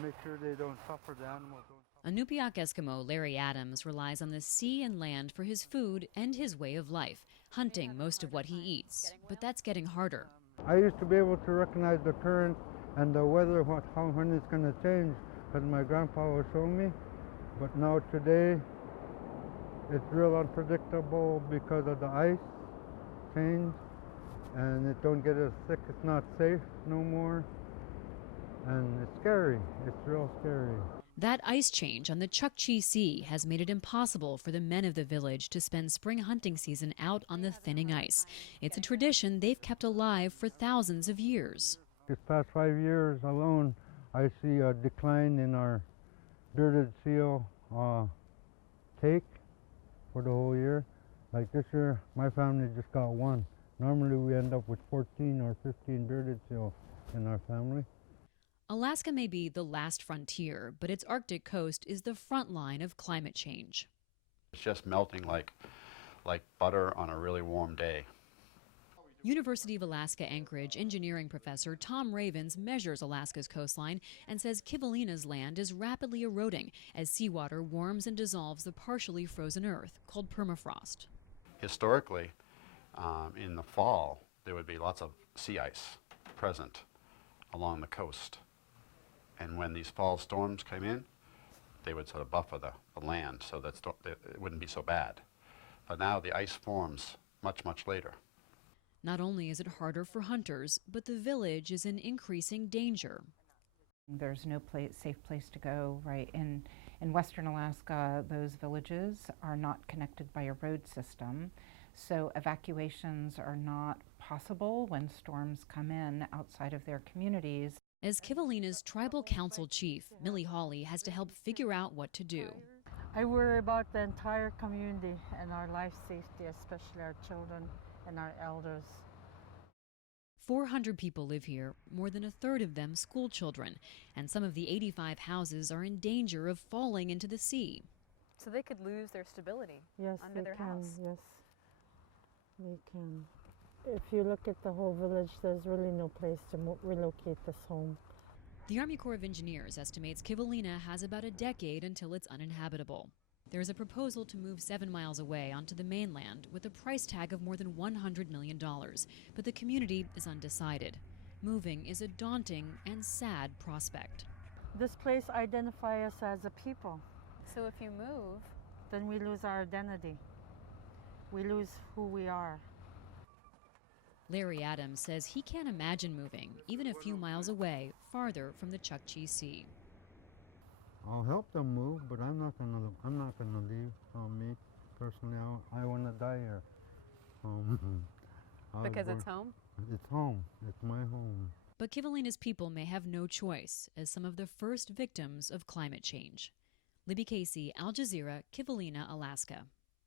make sure they don't suffer, the animals don't suffer. Inupiaq Eskimo Larry Adams relies on the sea and land for his food and his way of life, hunting most of what he eats. But that's getting harder. I used to be able to recognize the current and the weather, when it's going to change, because my grandpa was showing me. But now today, it's real unpredictable because of the ice change, and it don't get as thick. It's not safe no more, and it's scary. It's real scary. That ice change on the Chukchi Sea has made it impossible for the men of the village to spend spring hunting season out on the thinning ice. It's a tradition they've kept alive for thousands of years. This past 5 years alone, I see a decline in our bearded seal take for the whole year. Like this year, my family just got one. Normally we end up with 14 or 15 bearded seal in our family. Alaska may be the last frontier, but its Arctic coast is the front line of climate change. It's just melting like butter on a really warm day. University of Alaska Anchorage engineering professor Tom Ravens measures Alaska's coastline and says Kivalina's land is rapidly eroding as seawater warms and dissolves the partially frozen earth, called permafrost. Historically, in the fall, there would be lots of sea ice present along the coast. And when these fall storms came in, they would sort of buffer the land so that it wouldn't be so bad. But now the ice forms much, much later. Not only is it harder for hunters, but the village is in increasing danger. There's no safe place to go, right? In western Alaska, those villages are not connected by a road system, so evacuations are not possible when storms come in outside of their communities. As Kivalina's tribal council chief, Millie Hawley has to help figure out what to do. I worry about the entire community and our life safety, especially our children and our elders. 400 people live here, more than a third of them school children, and some of the 85 houses are in danger of falling into the sea. So they could lose their stability under their house. Yes, they can. If you look at the whole village, there's really no place to relocate this home. The Army Corps of Engineers estimates Kivalina has about a decade until it's uninhabitable. There's a proposal to move 7 miles away onto the mainland with a price tag of more than $100 million, but the community is undecided. Moving is a daunting and sad prospect. This place identifies us as a people. So if you move, then we lose our identity. We lose who we are. Larry Adams says he can't imagine moving, even a few miles away, farther from the Chukchi Sea. I'll help them move, but I'm not gonna leave. Me personally, I want to die here. because it's home? It's home. It's my home. But Kivalina's people may have no choice as some of the first victims of climate change. Libby Casey, Al Jazeera, Kivalina, Alaska.